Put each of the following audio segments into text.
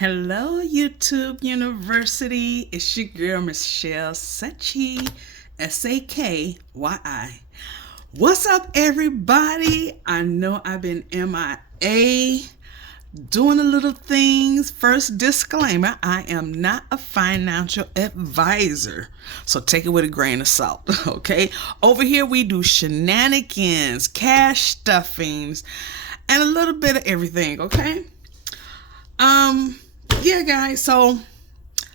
Hello, YouTube University. It's your girl, Michelle Sachi, Sakyi. What's up, everybody? I know I've been MIA, doing a little things. First disclaimer, I am not a financial advisor, so take it with a grain of salt, okay? Over here, we do shenanigans, cash stuffings, and a little bit of everything, okay? Yeah, guys, so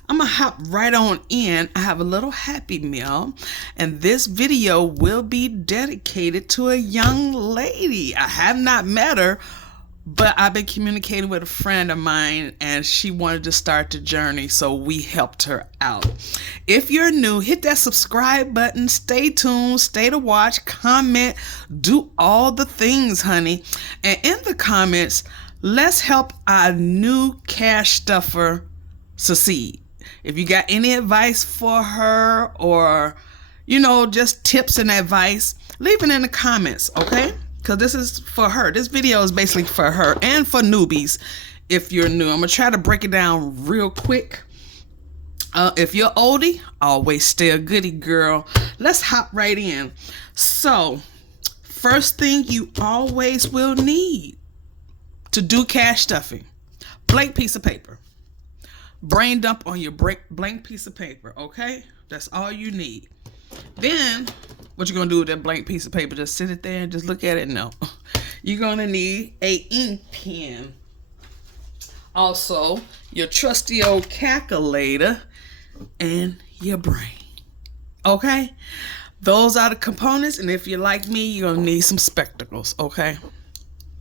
I'm gonna hop right on in. I have a little happy meal, and this video will be dedicated to a young lady. I have not met her, but I've been communicating with a friend of mine, and she wanted to start the journey, so we helped her out. If you're new, hit that subscribe button. Stay tuned, stay to watch, comment, do all the things, honey. And in the comments, let's help our new cash stuffer succeed. If you got any advice for her, or, just tips and advice, leave it in the comments, okay? Because this is for her. This video is basically for her and for newbies if you're new. I'm going to try to break it down real quick. If you're oldie, always stay a goodie, girl. Let's hop right in. So, first thing you always will need to do cash stuffing: blank piece of paper. Brain dump on your blank piece of paper, okay? That's all you need. Then, what you're going to do with that blank piece of paper? Just sit it there and just look at it? No. You're going to need a ink pen. Also, your trusty old calculator and your brain, okay? Those are the components, and if you're like me, you're going to need some spectacles, okay?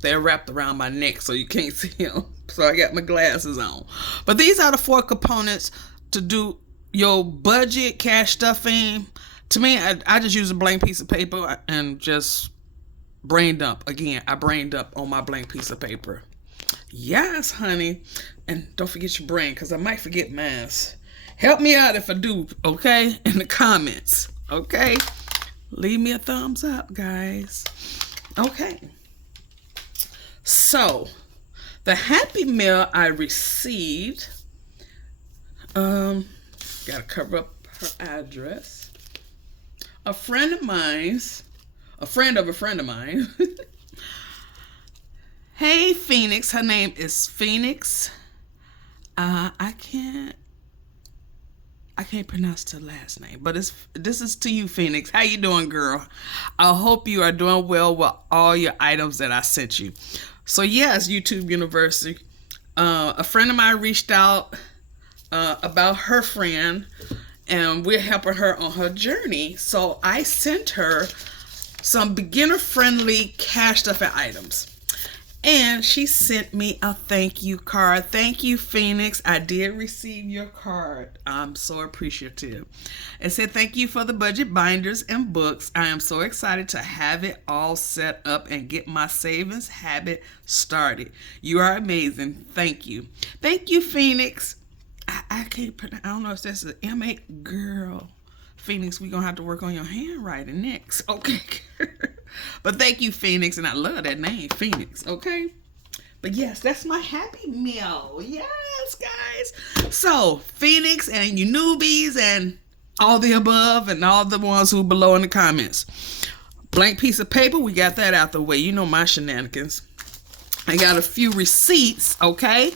They're wrapped around my neck so you can't see them. So I got my glasses on. But these are the 4 components to do your budget cash stuffing. To me, I just use a blank piece of paper and just brain dump. Again, I brain dump on my blank piece of paper. Yes, honey. And don't forget your brain, because I might forget mine. Help me out if I do, okay? In the comments, okay? Leave me a thumbs up, guys. Okay. So, the Happy Meal I received, gotta cover up her address. A friend of a friend of mine. Hey, Phoenix. Her name is Phoenix. I can't pronounce her last name, but this is to you, Phoenix. How you doing, girl? I hope you are doing well with all your items that I sent you. So yes, YouTube University. A friend of mine reached out about her friend, and we're helping her on her journey. So I sent her some beginner-friendly cash stuffing items. And she sent me a thank you card. Thank you, Phoenix. I did receive your card. I'm so appreciative. It said, thank you for the budget binders and books. I am so excited to have it all set up and get my savings habit started. You are amazing. Thank you. Thank you, Phoenix. I can't pronounce, I don't know if that's an M-A girl. Phoenix, we're going to have to work on your handwriting next. Okay. But thank you, Phoenix. And I love that name, Phoenix. Okay. But yes, that's my Happy Meal. Yes, guys. So, Phoenix and you newbies and all the above and all the ones who below in the comments. Blank piece of paper. We got that out the way. You know my shenanigans. I got a few receipts. Okay.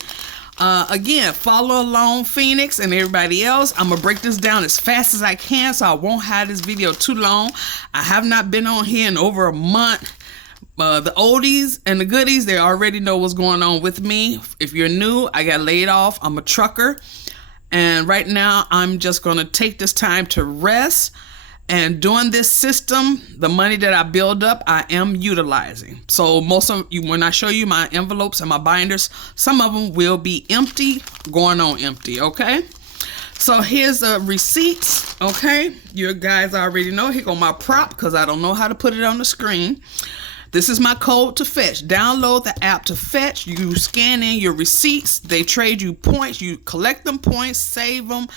Again, follow along, Phoenix and everybody else. I'm going to break this down as fast as I can so I won't have this video too long. I have not been on here in over a month. The oldies and the goodies, they already know what's going on with me. If you're new, I got laid off. I'm a trucker. And right now, I'm just going to take this time to rest. And during this system, the money that I build up, I am utilizing. So most of you, when I show you my envelopes and my binders, some of them will be empty, going on empty, okay? So here's the receipts, okay? You guys already know. Here go my prop, because I don't know how to put it on the screen. This is my code to fetch. Download the app to fetch. You scan in your receipts. They trade you points. You collect them points, save them,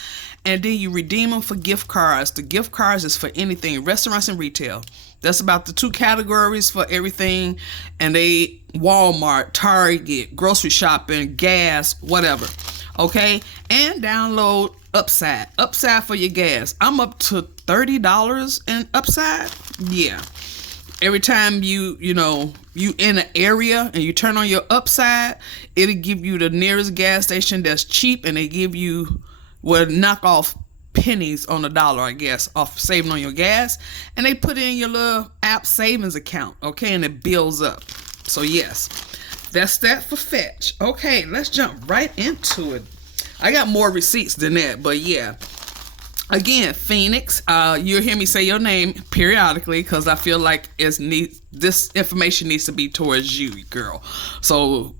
and then you redeem them for gift cards. The gift cards is for anything, restaurants and retail. That's about the 2 categories for everything. And they Walmart, Target, grocery shopping, gas, whatever. Okay, and download Upside for your gas. I'm up to $30 in Upside. Yeah, every time you in an area and you turn on your Upside, it'll give you the nearest gas station that's cheap, and they give you knock off pennies on the dollar, I guess, off saving on your gas, and they put it in your little app savings account. Okay, and it builds up. So yes, that's that for Fetch. Okay, let's jump right into it. I got more receipts than that, but yeah. Again, Phoenix, you'll hear me say your name periodically because I feel like this information needs to be towards you, girl. So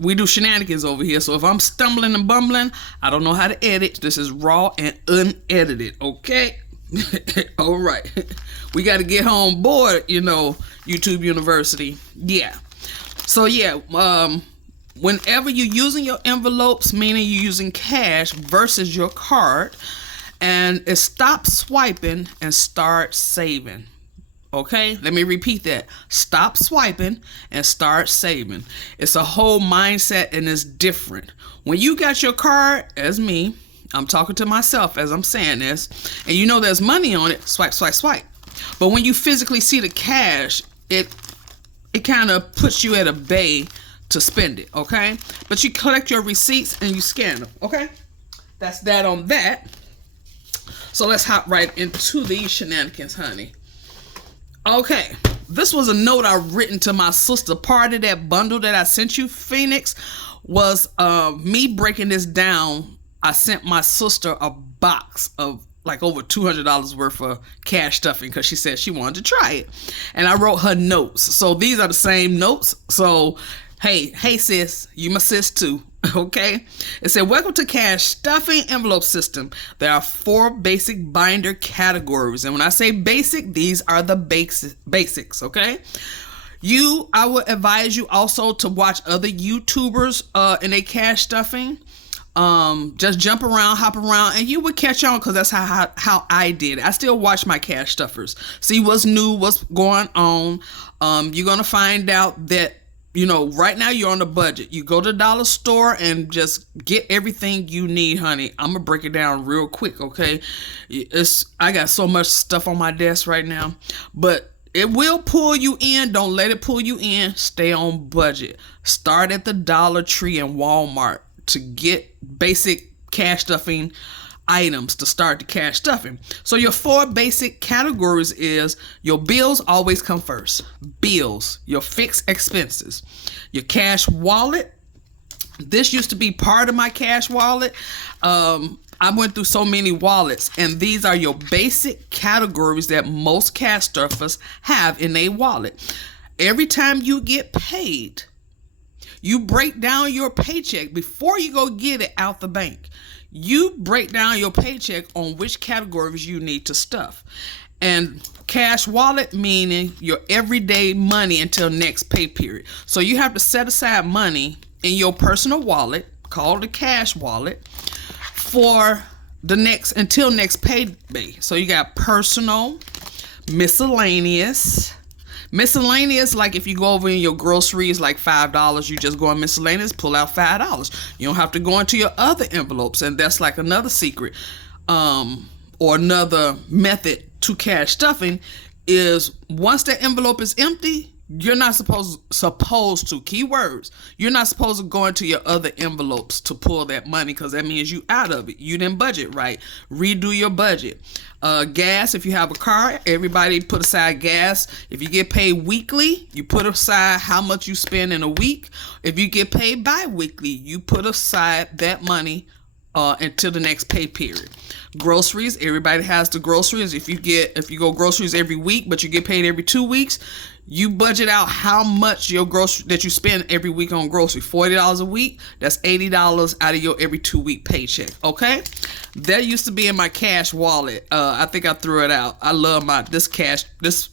we do shenanigans over here. So if I'm stumbling and bumbling, I don't know how to edit. This is raw and unedited, okay? All right. We got to get on board, YouTube University. Yeah. So yeah, whenever you're using your envelopes, meaning you're using cash versus your card, and it stop swiping and start saving. Okay, let me repeat that. Stop swiping and start saving. It's a whole mindset, and it's different. When you got your card, as me, I'm talking to myself as I'm saying this, and there's money on it, swipe, swipe, swipe. But when you physically see the cash, it kind of puts you at a bay to spend it, okay? But you collect your receipts and you scan them, okay? That's that on that. So let's hop right into these shenanigans, honey. Okay, this was a note I written to my sister. Part of that bundle that I sent you, Phoenix, was me breaking this down. I sent my sister a box of like over $200 worth of cash stuffing because she said she wanted to try it. And I wrote her notes. So these are the same notes. So, hey sis, you my sis too. Okay, it said, welcome to Cash Stuffing Envelope System. There are 4 basic binder categories, and when I say basic, these are the basics. Okay, I would advise you also to watch other YouTubers in a cash stuffing. Just jump around, hop around, and you would catch on because that's how I did. I still watch my cash stuffers, see what's new, what's going on. You're gonna find out that right now you're on a budget. You go to the dollar store and just get everything you need, honey. I'm gonna break it down real quick, okay? I got so much stuff on my desk right now, but it will pull you in. Don't let it pull you in. Stay on budget. Start at the Dollar Tree and Walmart to get basic cash stuffing items to start the cash stuffing. So your 4 basic categories is your bills always come first. Bills, your fixed expenses, your cash wallet. This used to be part of my cash wallet. I went through so many wallets, and these are your basic categories that most cash stuffers have in a wallet. Every time you get paid, you break down your paycheck before you go get it out the bank. You break down your paycheck on which categories you need to stuff. And cash wallet meaning your everyday money until next pay period. So you have to set aside money in your personal wallet called the cash wallet for until next payday. So you got personal, miscellaneous, like if you go over in your groceries, like $5, you just go on miscellaneous, pull out $5. You don't have to go into your other envelopes, and that's like another secret, or another method to cash stuffing is once the envelope is empty, you're not supposed to, keywords, you're not supposed to go into your other envelopes to pull that money because that means you out of it. You didn't budget right. Redo your budget. Gas, if you have a car, everybody put aside gas. If you get paid weekly, you put aside how much you spend in a week. If you get paid bi-weekly, you put aside that money until the next pay period. Groceries, everybody has the groceries. If you go groceries every week, but you get paid every 2 weeks, you budget out how much your grocery that you spend every week on grocery. $40 a week, that's $80 out of your every 2 week paycheck. Okay, that used to be in my cash wallet. I think I threw it out. I love this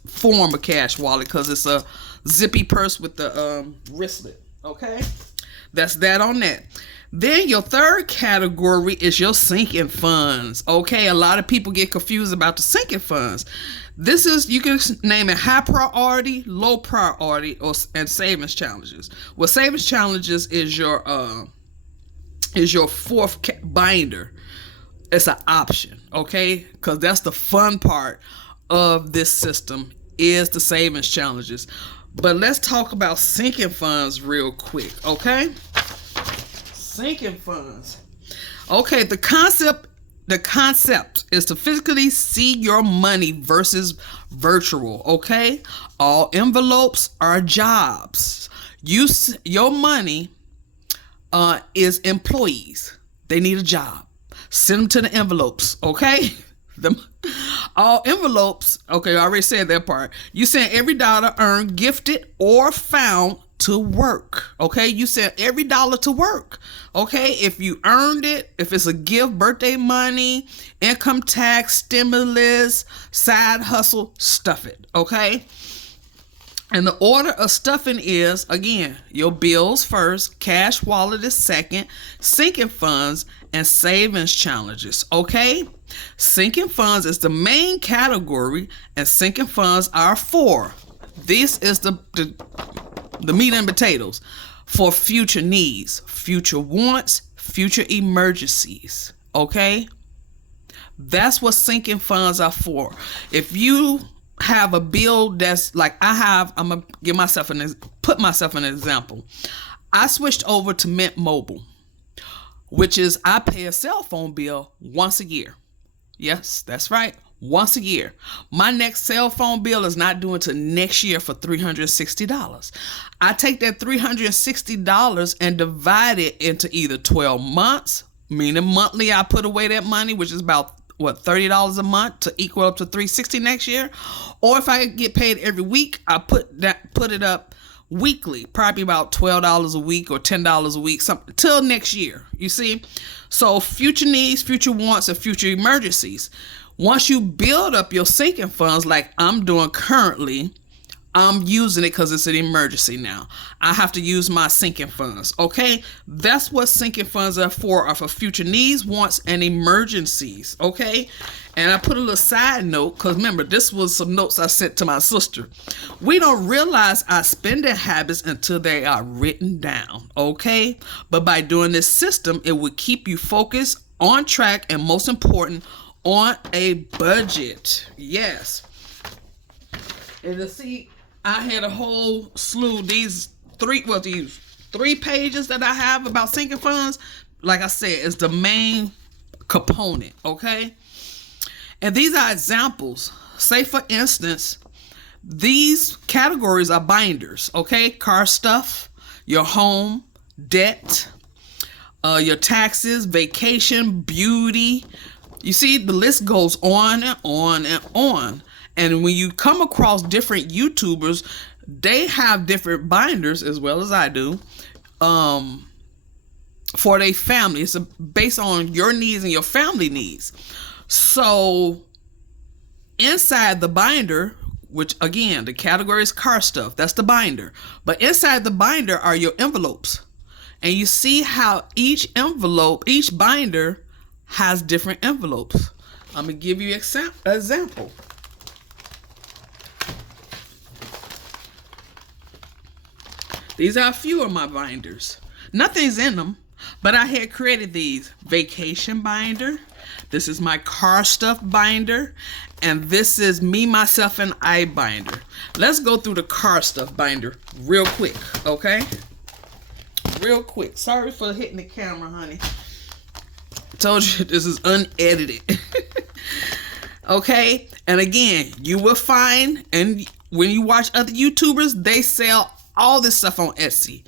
form of cash wallet because it's a zippy purse with the wristlet. Okay, that's that on that. Then your third category is your sinking funds. Okay, a lot of people get confused about the sinking funds. This is, you can name it high priority, low priority, and savings challenges. Well, savings challenges is your is your fourth binder. It's an option, okay? Because that's the fun part of this system is the savings challenges. But let's talk about sinking funds real quick, okay? Sinking funds. Okay, the concept is to physically see your money versus virtual, okay? All envelopes are jobs. Your money is employees. They need a job. Send them to the envelopes, okay? All envelopes, okay, I already said that part. You send every dollar earned, gifted, or found to work, okay? You send every dollar to work, okay? If you earned it, if it's a gift, birthday money, income tax, stimulus, side hustle, stuff it, okay? And the order of stuffing is, again, your bills first, cash wallet is second, sinking funds, and savings challenges, okay? Sinking funds is the main category, and sinking funds are for. This is the meat and potatoes for future needs, future wants, future emergencies, okay? That's what sinking funds are for. If you have a bill that's like I have, I'm gonna put myself in an example. I switched over to Mint Mobile, which is I pay a cell phone bill once a year. Yes, that's right, once a year. My next cell phone bill is not due until next year for $360. I take that $360 and divide it into either 12 months, meaning monthly I put away that money, which is about $30 a month to equal up to $360 next year. Or if I get paid every week, I put it up weekly, probably about $12 a week or $10 a week, something till next year. You see? So future needs, future wants, and future emergencies. Once you build up your sinking funds like I'm doing currently, I'm using it because it's an emergency now. I have to use my sinking funds, okay? That's what sinking funds are for future needs, wants, and emergencies, okay? And I put a little side note, because remember, this was some notes I sent to my sister. We don't realize our spending habits until they are written down, okay? But by doing this system, it will keep you focused, on track, and most important, on a budget. Yes. And to see, I had a whole slew, these three pages that I have about sinking funds, like I said, is the main component, okay? And these are examples. Say, for instance, these categories are binders, okay? Car stuff, your home, debt, your taxes, vacation, beauty. You see, the list goes on and on and on. And when you come across different YouTubers, they have different binders as well as I do for their family. It's based on your needs and your family needs. So inside the binder, which again, the category is car stuff, that's the binder. But inside the binder are your envelopes. And you see how each binder has different envelopes. I'm going to give you an example. These are a few of my binders. Nothing's in them, but I had created these. Vacation binder. This is my car stuff binder. And this is me, myself, and I binder. Let's go through the car stuff binder real quick, okay? Real quick. Sorry for hitting the camera, honey. I told you this is unedited. Okay? And again, you will find, and when you watch other YouTubers, they sell all this stuff on Etsy.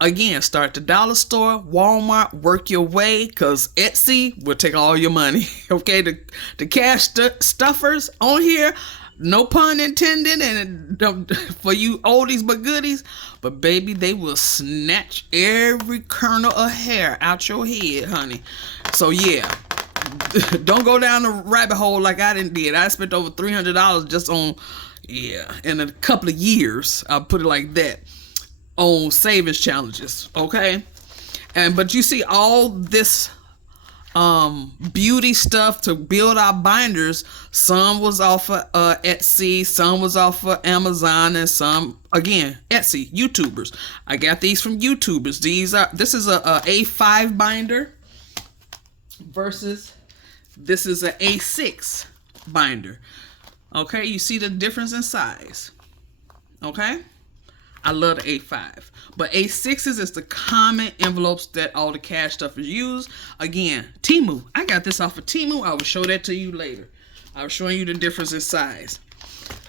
Again, start the dollar store, Walmart, work your way, because Etsy will take all your money. Okay, the cash stuffers on here, no pun intended, and for you oldies but goodies, but baby, they will snatch every kernel of hair out your head, honey. So yeah, don't go down the rabbit hole like I did. I spent over $300 just on, in a couple of years, I'll put it like that, on savings challenges, okay? But you see all this beauty stuff to build our binders. Some was off of Etsy, some was off of Amazon, and some again Etsy. YouTubers. I got these from YouTubers. This is a A5 binder versus this is a A6 binder. Okay, you see the difference in size. Okay, I love the A5, but A6s is the common envelopes that all the cash stuff is used. Again, Temu. I got this off of Temu. I will show that to you later. I was showing you the difference in size.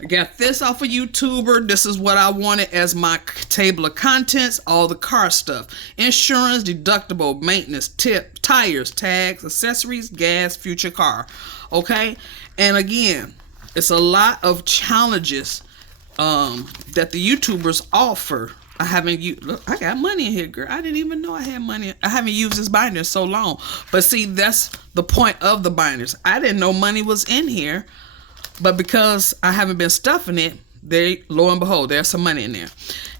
I got this off of YouTuber. This is what I wanted as my table of contents. All the car stuff. Insurance, deductible, maintenance, tip, tires, tags, accessories, gas, future car. Okay? And again, it's a lot of challenges that the YouTubers offer. I haven't used, look, I got money in here, girl. I didn't even know I had money. I haven't used this binder in so long. But see, that's the point of the binders. I didn't know money was in here. But because I haven't been stuffing it, lo and behold, there's some money in there.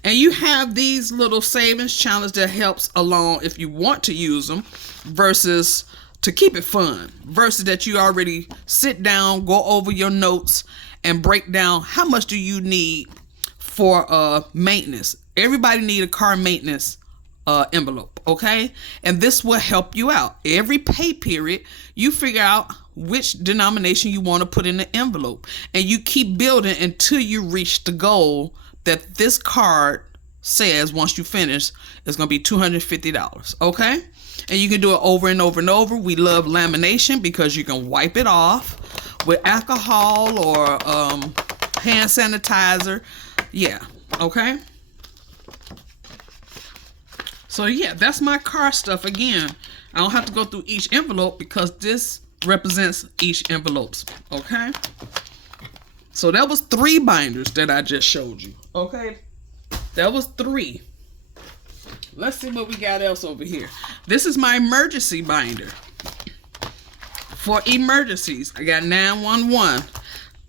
And you have these little savings challenge that helps along if you want to use them versus to keep it fun. Versus that you already sit down, go over your notes, and break down how much do you need for maintenance. Everybody need a car maintenance envelope, okay? And this will help you out. Every pay period, you figure out which denomination you want to put in the envelope, and you keep building until you reach the goal that this card says once you finish it's going to be $250, okay? And you can do it over and over and over. We love lamination because you can wipe it off with alcohol or hand sanitizer. Yeah, okay? So yeah, that's my car stuff. Again, I don't have to go through each envelope because this represents each envelopes. Okay? So that was 3 binders that I just showed you. Okay? That was 3. Let's see what we got else over here. This is my emergency binder. For emergencies, I got 911.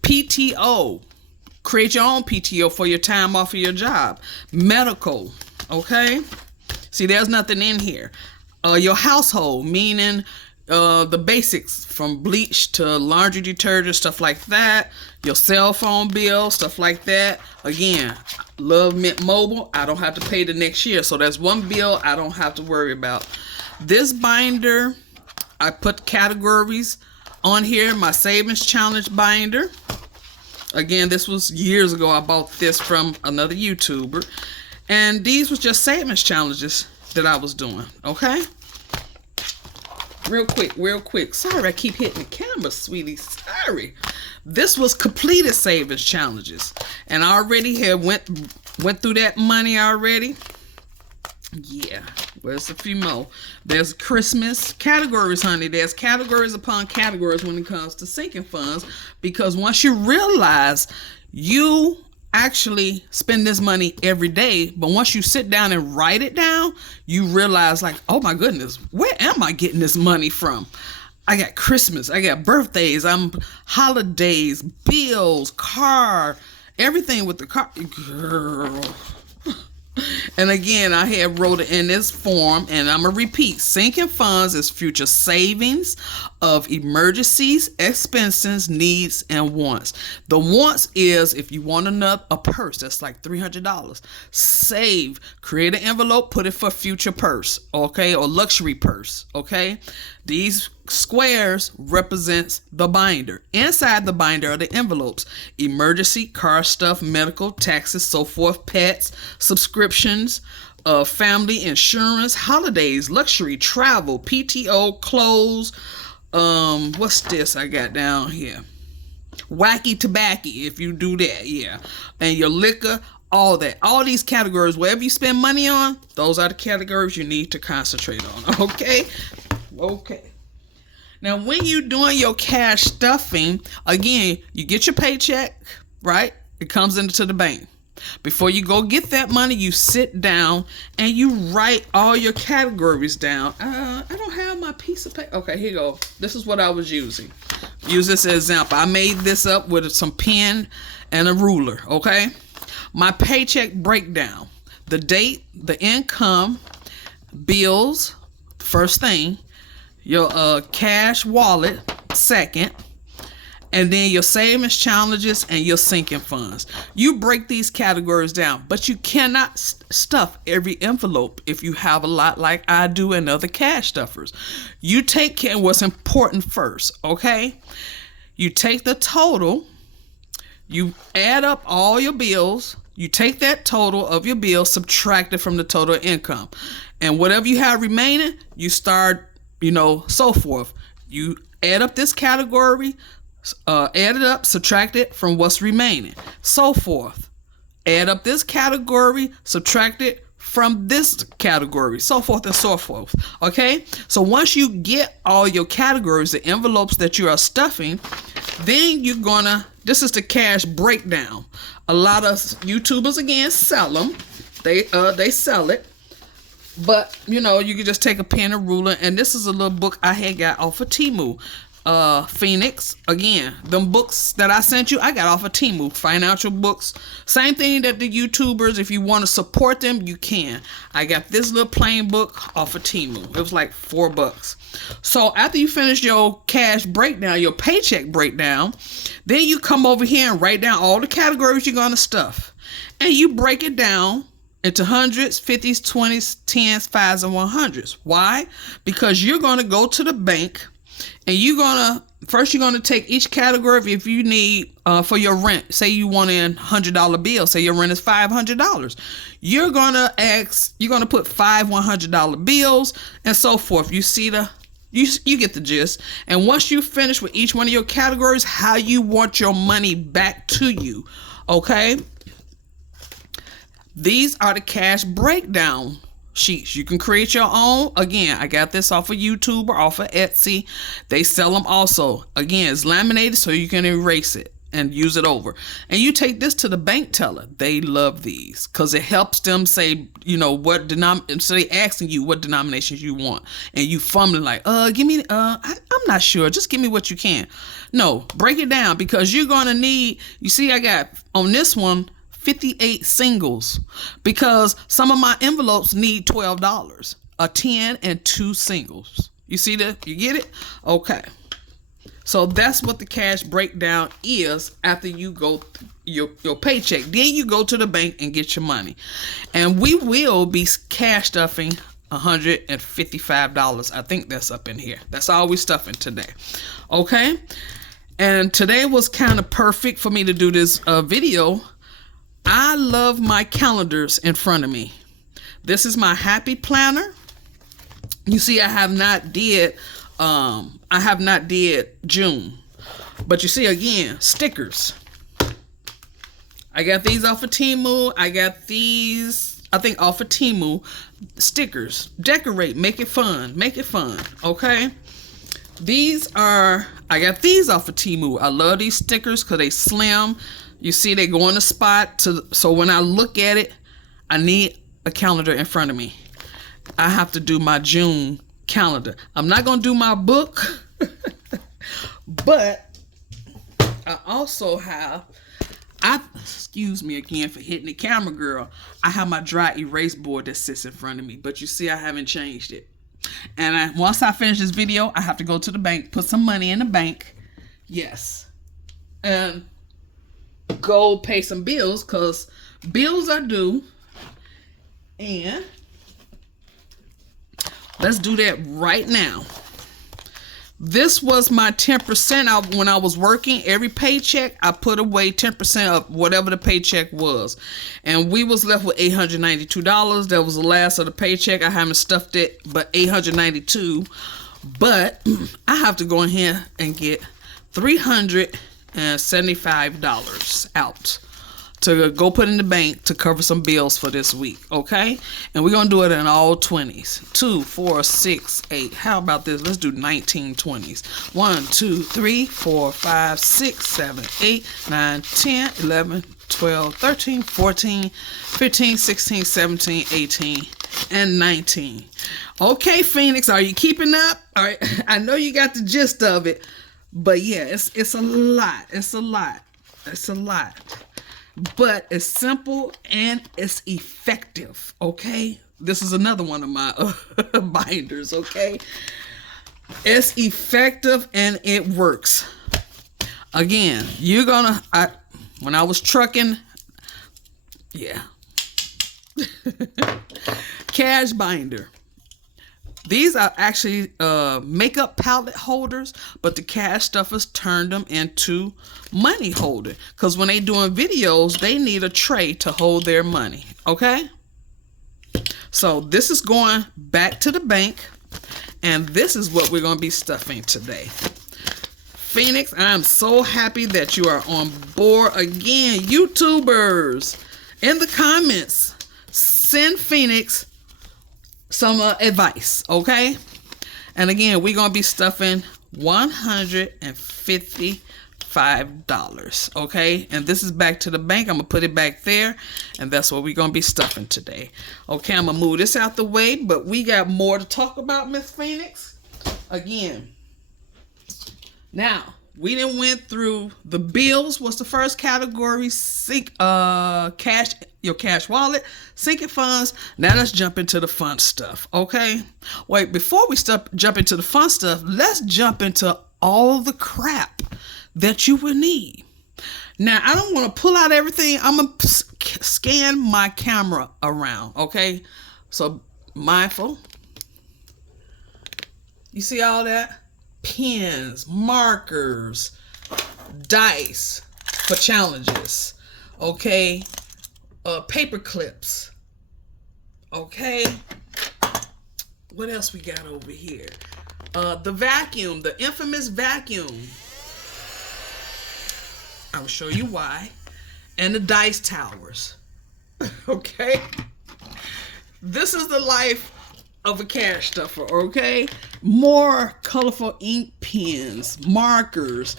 PTO. Create your own PTO for your time off of your job. Medical. Okay? See, there's nothing in here. Your household, meaning the basics from bleach to laundry detergent, stuff like that. Your cell phone bill, stuff like that. Again, love Mint Mobile. I don't have to pay the next year. So that's one bill I don't have to worry about. This binder, I put categories on here. My savings challenge binder. Again, this was years ago. I bought this from another YouTuber. And these was just savings challenges that I was doing. Okay? Real quick. Sorry, I keep hitting the camera, sweetie. Sorry. This was completed savings challenges. And I already had went through that money already. Yeah. Where's a few more? There's Christmas categories, honey. There's categories upon categories when it comes to sinking funds. Because once you realize you actually spend this money every day, but once you sit down and write it down, you realize like, oh my goodness, where am I getting this money from? I got Christmas, I got birthdays, holidays, bills, car, everything with the car. Girl. And again, I had wrote it in this form, and I'm going to repeat. Sinking funds is future savings of emergencies, expenses, needs, and wants. The wants is if you want a purse that's like $300. Save. Create an envelope, put it for future purse, okay, or luxury purse, okay? These squares represents the binder. Inside the binder are the envelopes. Emergency, car stuff, medical, taxes, so forth, pets, subscriptions, family, insurance, holidays, luxury, travel, PTO, clothes. What's this I got down here? Wacky tobacco, if you do that, yeah. And your liquor, all that. All these categories, wherever you spend money on, those are the categories you need to concentrate on, okay? Okay. Now, when you're doing your cash stuffing, again, you get your paycheck, right? It comes into the bank. Before you go get that money, you sit down and you write all your categories down. I don't have my piece of paper. Okay, here you go. This is what I was using. Use this as an example. I made this up with some pen and a ruler, okay? My paycheck breakdown. The date, the income, bills, first thing. your cash wallet second, and then your savings challenges and your sinking funds. You break these categories down, but you cannot stuff every envelope if you have a lot like I do and other cash stuffers. You take care of what's important first, okay? You take the total, you add up all your bills, you take that total of your bills, subtract it from the total income. And whatever you have remaining, you start, so forth. You add up this category, add it up, subtract it from what's remaining, so forth. Add up this category, subtract it from this category, so forth and so forth. Okay, so once you get all your categories, the envelopes that you are stuffing, then this is the cash breakdown. A lot of YouTubers again sell them. They sell it. But you can just take a pen and ruler, and this is a little book I had got off of Temu. Phoenix, again, them books that I sent you, I got off of Temu. Financial books, same thing that the YouTubers, if you want to support them, you can. I got this little plain book off of Temu. It was like $4. So after you finish your cash breakdown, your paycheck breakdown, then you come over here and write down all the categories you're gonna stuff, and you break it down into hundreds, 50s, 20s, 10s, 5s, and 100s. Why? Because you're going to go to the bank and you're going to take each category. If you need for your rent, say you want in $100 bill, say your rent is $500. You're going to put 5 $100 bills and so forth. You see you get the gist. And once you finish with each one of your categories, how you want your money back to you. Okay? These are the cash breakdown sheets. You can create your own. Again, I got this off of YouTube or off of Etsy. They sell them also. Again, it's laminated so you can erase it and use it over. And you take this to the bank teller. They love these because it helps them say, so they asking you what denominations you want. And you fumbling like, give me, I'm not sure. Just give me what you can. No, break it down because you're going to need, I got on this one, 58 singles because some of my envelopes need $12, a 10 and 2 singles. You see that? You get it? Okay. So that's what the cash breakdown is after you go your paycheck. Then you go to the bank and get your money. And we will be cash stuffing $155. I think that's up in here. That's all we stuffing today. Okay? And today was kind of perfect for me to do this video. I love my calendars in front of me. This is my happy planner. You see, I have not did June, but you see again, stickers. I got these off of Temu. I got these, I think, off of Temu. Stickers, decorate, make it fun, okay? I got these off of Temu. I love these stickers because they slim. You see, they go on the spot. So when I look at it, I need a calendar in front of me. I have to do my June calendar. I'm not going to do my book, but I also have, excuse me again for hitting the camera, girl. I have my dry erase board that sits in front of me, but you see, I haven't changed it. And once I finish this video, I have to go to the bank, put some money in the bank. Yes. And go pay some bills because bills are due. And let's do that right now. This was my 10% when I was working. Every paycheck, I put away 10% of whatever the paycheck was. And we was left with $892. That was the last of the paycheck. I haven't stuffed it, but $892. But I have to go in here and get $375 out to go put in the bank to cover some bills for this week, okay? And we're gonna do it in all 20s. 2, 4, 6, 8. How about this? Let's do 19 20s. 1, 2, 3, 4, 5, 6, 7, 8, 9, 10, 11, 12, 13, 14, 15, 16, 17, 18, and 19. Okay, Phoenix, are you keeping up? All right, I know you got the gist of it, but yeah, it's a lot. It's a lot. But it's simple and it's effective, okay? This is another one of my binders, okay? It's effective and it works. Again, when I was trucking, yeah. Cash binder. These are actually makeup palette holders, but the cash stuffers turned them into money holder. Because when they doing videos, they need a tray to hold their money. Okay? So this is going back to the bank. And this is what we're going to be stuffing today. Phoenix, I'm so happy that you are on board again. YouTubers, in the comments, send Phoenix some advice, okay? And again, we're gonna be stuffing $155, okay? And this is back to the bank. I'm gonna put it back there, and that's what we're gonna be stuffing today. Okay, I'm gonna move this out the way, but we got more to talk about, Miss Phoenix. Again, now we done went through the bills. What's the first category? Cash, your cash wallet, sinking funds. Now let's jump into the fun stuff, okay? Wait, before we jump into the fun stuff, let's jump into all the crap that you will need. Now, I don't want to pull out everything. I'm going to scan my camera around, okay? So, mindful. You see all that? Pens, markers, dice for challenges, okay? Paper clips, okay? What else we got over here? The vacuum, the infamous vacuum. I'll show you why. And the dice towers, okay? This is the life of a cash stuffer, okay? More colorful ink pens, markers,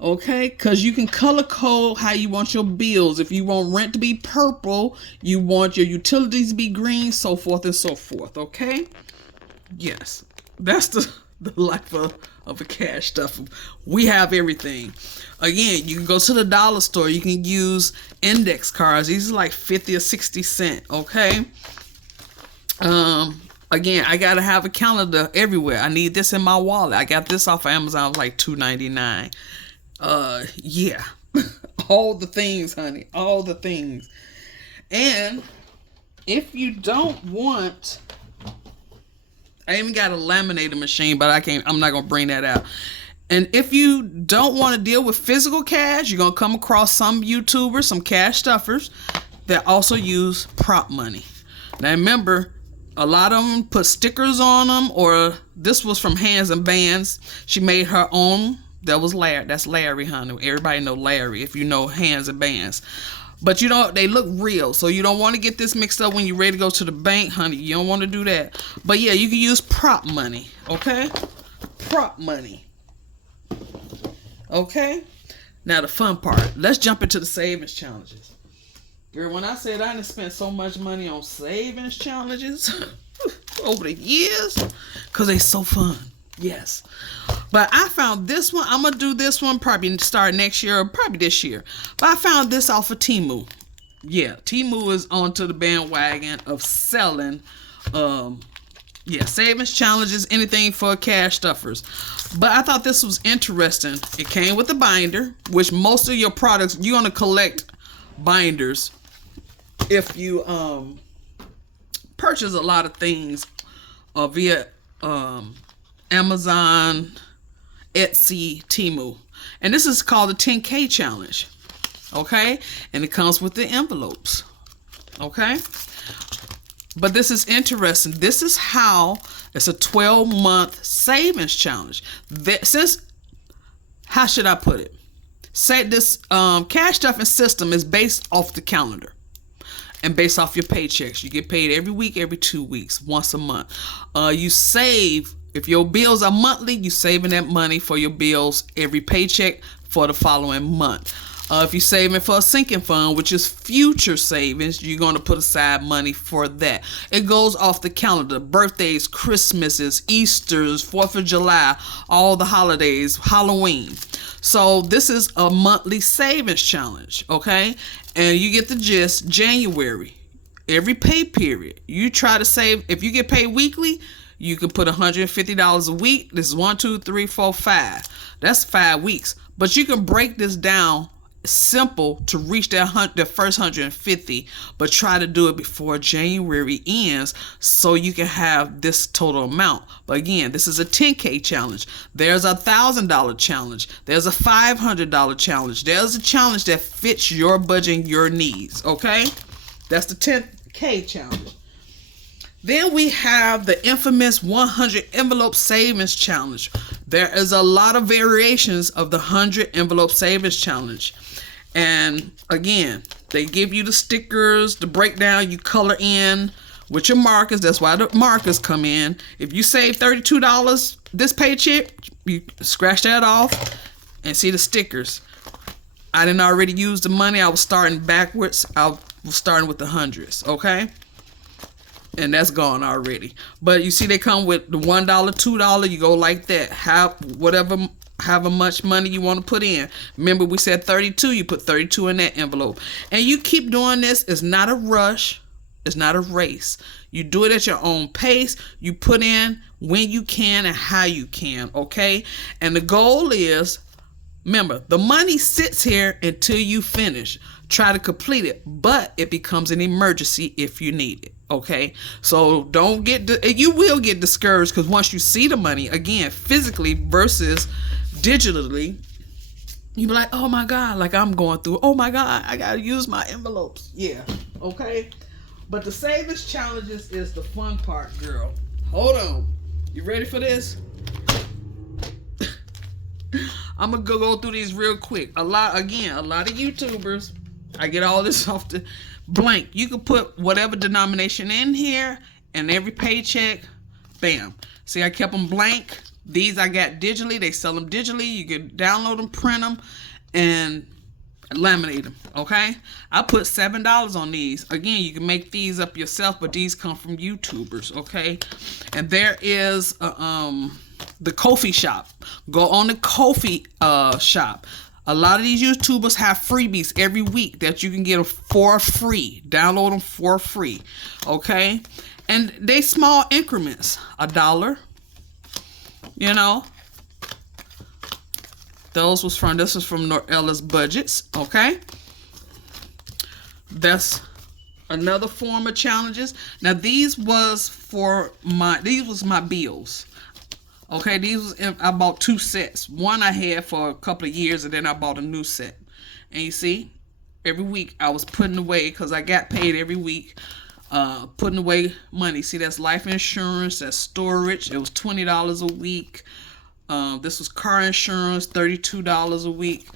okay? Because you can color code how you want your bills. If you want rent to be purple, you want your utilities to be green, so forth and so forth, okay? Yes, that's the life of a cash stuffer. We have everything. Again, you can go to the dollar store. You can use index cards. These are like 50 or 60 cents, okay? Again, I gotta have a calendar everywhere. I need this in my wallet. I got this off of Amazon. It was like $2.99. Yeah. All the things, honey. All the things. And if you don't want, I even got a laminator machine, but I'm not gonna bring that out. And if you don't want to deal with physical cash, you're gonna come across some YouTubers, some cash stuffers that also use prop money. Now remember, a lot of them put stickers on them, or this was from Hands and Bands. She made her own. That was Larry. That's Larry, honey. Everybody know Larry if you know Hands and Bands. But you know, they look real. So you don't want to get this mixed up when you're ready to go to the bank, honey. You don't want to do that. But yeah, you can use prop money, okay? Prop money. Okay? Now the fun part. Let's jump into the savings challenges. Girl, when I said I didn't spend so much money on savings challenges over the years, because they so fun. Yes. But I found this one. I'm going to do this one probably start next year or probably this year. But I found this off of Temu. Yeah, Temu is onto the bandwagon of selling savings challenges, anything for cash stuffers. But I thought this was interesting. It came with a binder, which most of your products, you're going to collect binders if you purchase a lot of things via Amazon, Etsy, Temu. And this is called the 10K challenge. Okay? And it comes with the envelopes. Okay? But this is interesting. This is how it's a 12-month savings challenge. How should I put it? Say this cash stuffing system is based off the calendar and based off your paychecks. You get paid every week, every 2 weeks, once a month. You save, if your bills are monthly, you saving that money for your bills every paycheck for the following month. If you're saving for a sinking fund, which is future savings, you're going to put aside money for that. It goes off the calendar. Birthdays, Christmases, Easters, 4th of July, all the holidays, Halloween. So this is a monthly savings challenge, okay? And you get the gist. January, every pay period, you try to save. If you get paid weekly, You can put $150 a week. This is 1, 2, 3, 4, 5. That's 5 weeks. But you can break this down simple to reach that first 150, but try to do it before January ends so you can have this total amount. But again, this is a 10K challenge. There's a $1,000 challenge. There's a $500 challenge. There's a challenge that fits your budget and your needs. Okay, that's the 10K challenge. Then we have the infamous 100 envelope savings challenge. There is a lot of variations of the 100 envelope savings challenge. And again, they give you the stickers, the breakdown, you color in with your markers. That's why the markers come in. If you save $32 this paycheck, you scratch that off and see the stickers. I didn't already use the money. I was starting backwards. I was starting with the hundreds, okay? And that's gone already. But you see they come with the $1, $2. You go like that. However much money you want to put in. Remember we said 32. You put 32 in that envelope. And you keep doing this. It's not a rush. It's not a race. You do it at your own pace. You put in when you can and how you can, okay? And the goal is, remember, the money sits here until you finish. Try to complete it, but it becomes an emergency if you need it. Okay, so don't you will get discouraged because once you see the money again physically versus digitally, you be like, oh my God, like I'm going through, oh my God, I gotta use my envelopes. Yeah, okay. But the savings challenges is the fun part, girl. Hold on, you ready for this? I'm gonna go through these real quick. A lot of YouTubers, I get all this off the blank. You can put whatever denomination in here, and every paycheck, bam. See, I kept them blank. These I got digitally. They sell them digitally. You can download them, print them, and laminate them. Okay, I put $7 on these. Again, you can make these up yourself, but these come from YouTubers. Okay, and there is the Ko-fi shop. Go on the Ko-fi shop. A lot of these YouTubers have freebies every week that you can get for free. Download them for free. Okay? And they small increments. $1. You know? This was from Norella's Budgets. Okay? That's another form of challenges. Now these was my bills. Okay, I bought 2 sets. One I had for a couple of years, and then I bought a new set. And you see, every week I was putting away, because I got paid every week, putting away money. See, that's life insurance, that's storage. It was $20 a week. This was car insurance, $32 a week.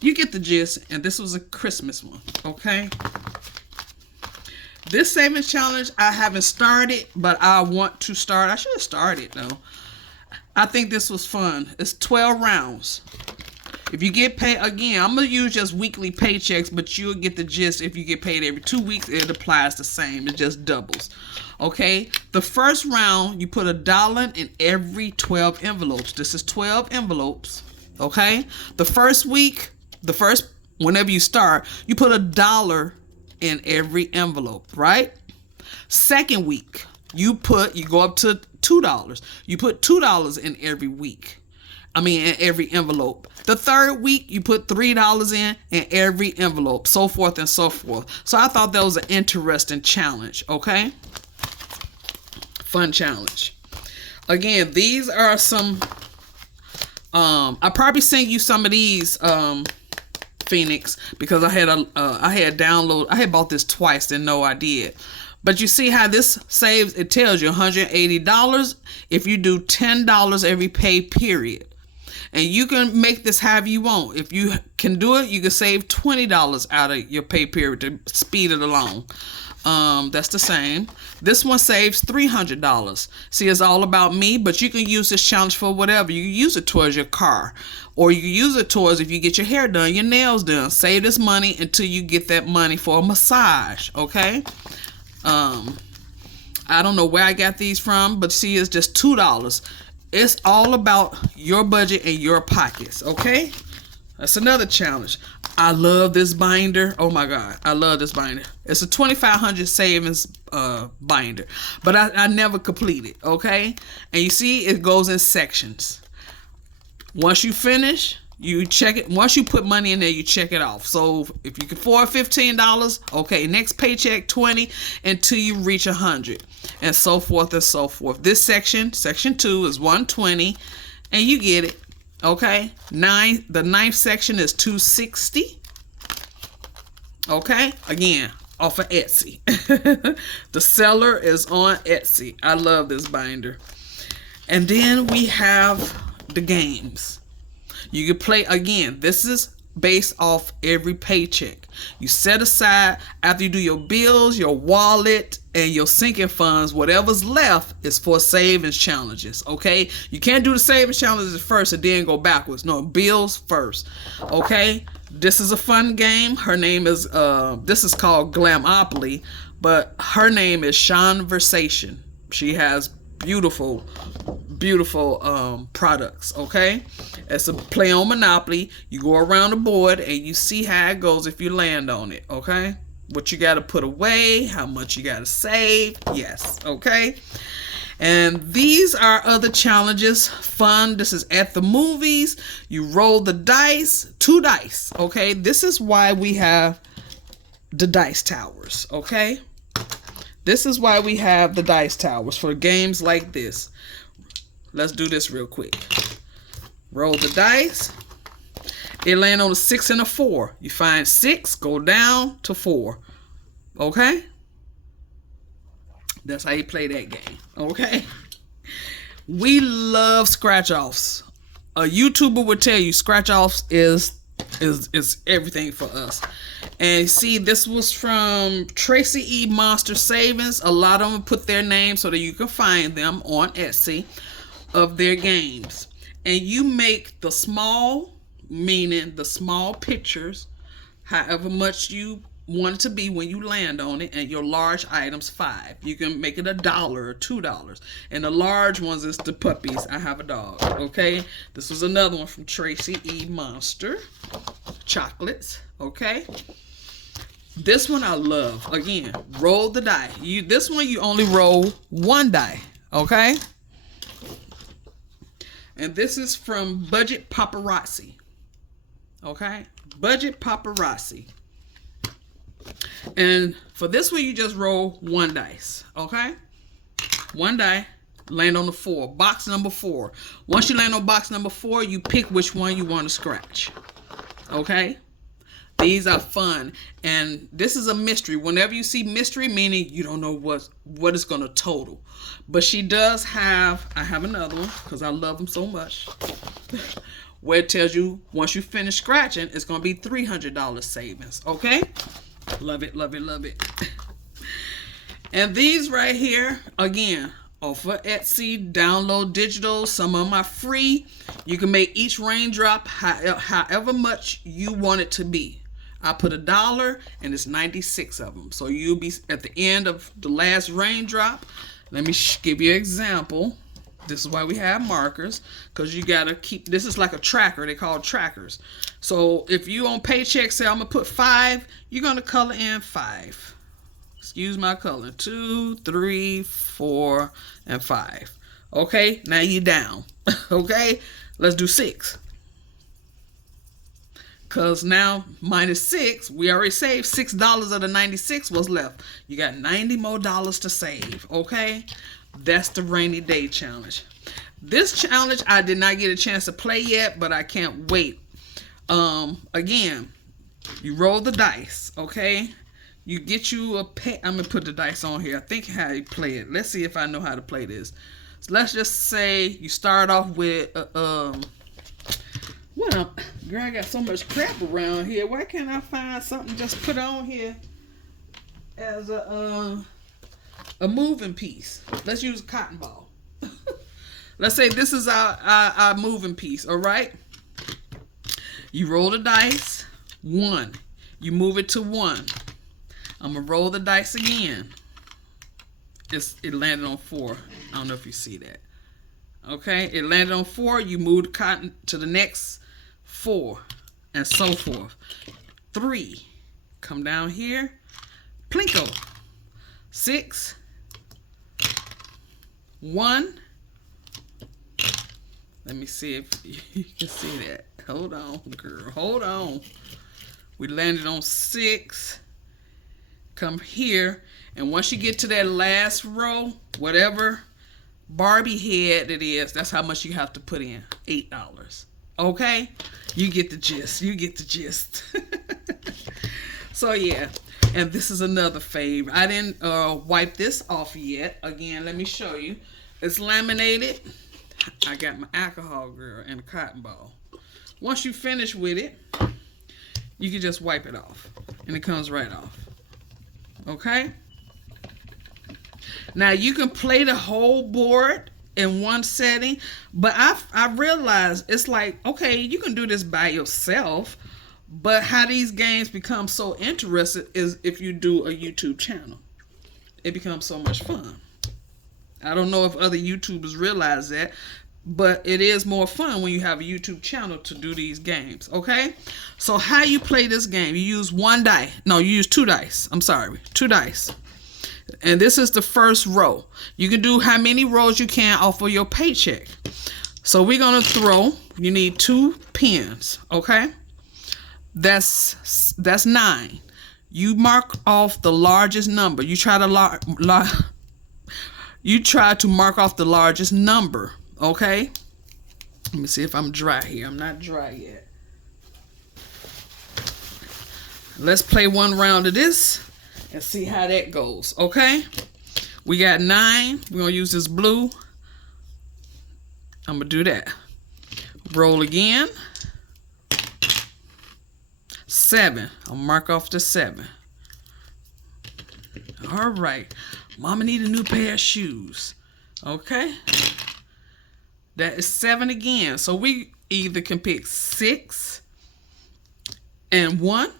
You get the gist, and this was a Christmas one, okay? This savings challenge, I haven't started, but I want to start. I should have started, though. I think this was fun. It's 12 rounds. If you get paid, again, I'm going to use just weekly paychecks, but you'll get the gist. If you get paid every 2 weeks, it applies the same. It just doubles. Okay? The first round, you put $1 in every 12 envelopes. This is 12 envelopes. Okay? The first week, whenever you start, you put $1 in every envelope, right? Second week, you go up to $2. You put $2 in every week. In every envelope. The third week, you put $3 in every envelope, so forth and so forth. So I thought that was an interesting challenge, okay? Fun challenge. Again, these are some, I probably sent you some of these, Phoenix, because I had bought this twice, didn't know I did. But you see how this saves, it tells you $180 if you do $10 every pay period. And you can make this however you want. If you can do it, you can save $20 out of your pay period to speed it along. That's the same. This one saves $300. See, it's all about me, but you can use this challenge for whatever. You can use it towards your car, or you can use it towards if you get your hair done, your nails done. Save this money until you get that money for a massage, okay? I don't know where I got these from, but see, it's just $2. It's all about your budget and your pockets, okay? That's another challenge. I love this binder. Oh my God, I love this binder. It's a 2,500 savings binder, but I never complete it. Okay, and you see it goes in sections. Once you finish, you check it. Once you put money in there, you check it off. So if you can afford $15, okay, next paycheck 20 until you reach 100, and so forth and so forth. This section 2 is 120, and you get it. Okay, the ninth section is 260. Okay, again, off of Etsy. The seller is on Etsy. I love this binder. And then we have the games. You can play, again, this is based off every paycheck. You set aside, after you do your bills, your wallet, and your sinking funds, whatever's left is for savings challenges. Okay, you can't do the savings challenges first and then go backwards. No, bills first. Okay, this is a fun game. Her name is this is called Glamopoly, but her name is Shanversation. She has beautiful products. Okay, it's a play on Monopoly. You go around the board and you see how it goes if you land on it. Okay, what you got to put away, how much you got to save. Yes. Okay, and these are other challenges. Fun. This is at the movies. You roll the dice, 2 dice. Okay, this is why we have the dice towers. Okay, this is why we have the dice towers for games like this. Let's do this real quick. Roll the dice. It land on a 6 and a 4. You find 6, go down to 4. Okay? That's how you play that game. Okay? We love scratch offs. A YouTuber would tell you scratch offs is everything for us. And see, this was from Tracy E. Monster Savings. A lot of them put their name so that you can find them on Etsy of their games. And you make the small, meaning the small pictures, however much you want it to be when you land on it, and your large items 5. You can make it $1 or $2. And the large ones is the puppies. I have a dog. Okay, this was another one from Tracy E. Monster. Chocolates. Okay, this one I love. Again, roll the die. This one you only roll 1 die. Okay, and this is from Budget Paparazzi. Okay, Budget Paparazzi. And for this one, you just roll 1 dice. Okay, 1 die, land on the 4. Box number 4. Once you land on box number 4, you pick which one you want to scratch. Okay, these are fun, and this is a mystery. Whenever you see mystery, meaning you don't know what it's gonna total. But she does have. I have another one because I love them so much. Where it tells you once you finish scratching, it's gonna be $300 savings. Okay, love it, love it, love it. And these right here, again, off of Etsy, download digital. Some of them are free. You can make each raindrop however much you want it to be. I put $1 and it's 96 of them. So you'll be at the end of the last raindrop. Let me give you an example. This is why we have markers, because you got to keep, this is like a tracker. They call it trackers. So if you on paycheck say I'm going to put 5, you're going to color in 5. Excuse my color. 2, 3, 4, and 5. Okay, now you're down. Okay, let's do 6. Because now minus 6, we already saved $6 of the 96 was left. You got $90 more to save. Okay, that's the rainy day challenge. This challenge I did not get a chance to play yet, but I can't wait. Again, you roll the dice. Okay, you get you a pet. I'm gonna put the dice on here. I think how you play it. Let's see if I know how to play this. So let's just say you start off with what up? Girl, I got so much crap around here. Why can't I find something just put on here as a moving piece? Let's use a cotton ball. Let's say this is our moving piece. All right. You roll the dice. 1. You move it to 1. I'm gonna roll the dice again. It landed on 4. I don't know if you see that. Okay, it landed on 4. You move the cotton to the next 4. and so forth. 3, come down here, plinko. 6, 1. Let me see if you can see that. Hold on, girl. Hold on. We landed on 6. Come here, and once you get to that last row, whatever Barbie head it is, that's how much you have to put in. $8. Okay? You get the gist. You get the gist. So yeah, and this is another fave. I didn't wipe this off yet. Again, let me show you. It's laminated. I got my alcohol, girl, and a cotton ball. Once you finish with it, you can just wipe it off, and it comes right off. Okay? Now you can play the whole board in one setting, but I realized it's like, okay, you can do this by yourself, but how these games become so interesting is if you do a YouTube channel. It becomes so much fun. I don't know if other YouTubers realize that, but it is more fun when you have a YouTube channel to do these games, okay? So how you play this game, you use 1 die. No, you use 2 dice. I'm sorry, 2 dice. And this is the first row. You can do how many rows you can off of your paycheck. So we're going to throw, you need 2 pins, okay? That's 9. You mark off the largest number. You try to mark off the largest number, okay? Let me see if I'm dry here. I'm not dry yet. Let's play one round of this and see how that goes, okay? We got 9. We're going to use this blue. I'm going to do that. Roll again. 7. I'll mark off the 7. All right. Mama need a new pair of shoes. Okay. That is 7 again. So we either can pick 6 and 1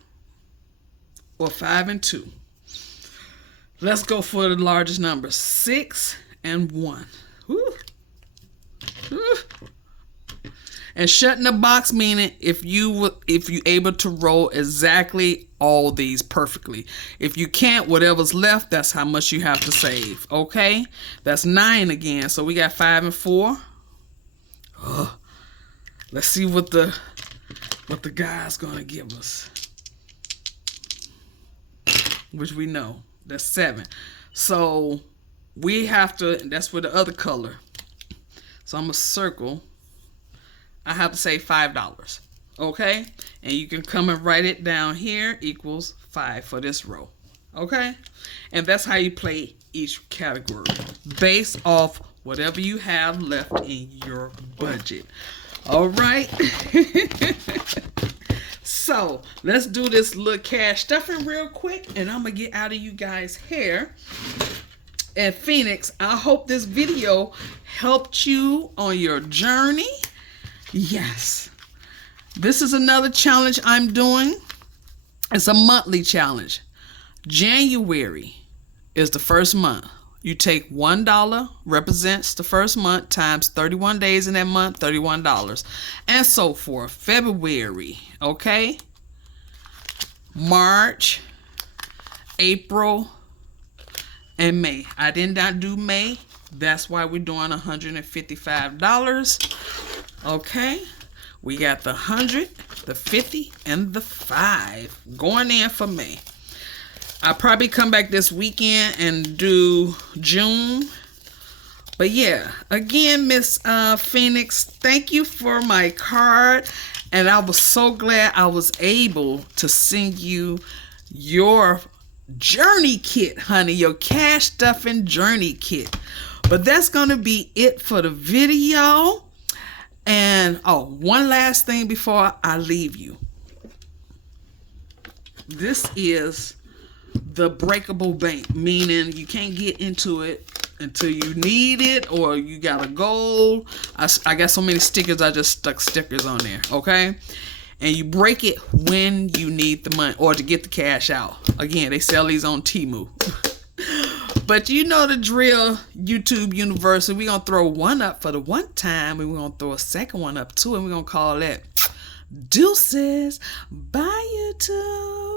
or 5 and 2. Let's go for the largest number. 6 and 1. Woo. Woo. And shutting the box meaning if you able to roll exactly all these perfectly. If you can't, whatever's left, that's how much you have to save. Okay, that's 9 again. So we got 5 and 4. Let's see what the guy's gonna give us. Which we know that's 7. So we have to. That's for the other color. So I'm gonna circle. I have to say $5, okay? And you can come and write it down here, equals 5 for this row, okay? And that's how you play each category, based off whatever you have left in your budget. All right? So, let's do this little cash stuffing real quick, and I'm going to get out of you guys' hair. And Phoenix, I hope this video helped you on your journey. Yes, this is another challenge I'm doing. It's a monthly challenge. January is the first month. You take $1, represents the first month, times 31 days in that month, $31, and so forth. February, okay? March, April, and May. I did not do May. That's why we're doing $155. Okay, we got the 100, the 50, and the 5 going in for May. I'll probably come back this weekend and do June. But yeah, again, Miss Phoenix, thank you for my card. And I was so glad I was able to send you your journey kit, honey, your cash stuffing journey kit. But that's going to be it for the video. And one last thing before I leave you. This is the breakable bank, meaning you can't get into it until you need it or you got a goal. I got so many stickers, I just stuck stickers on there, okay? And you break it when you need the money or to get the cash out. Again, they sell these on Temu. But you know the drill, YouTube University. We're going to throw one up for the one time, and we're going to throw a second one up too, and we're going to call that Deuces. Bye, YouTube.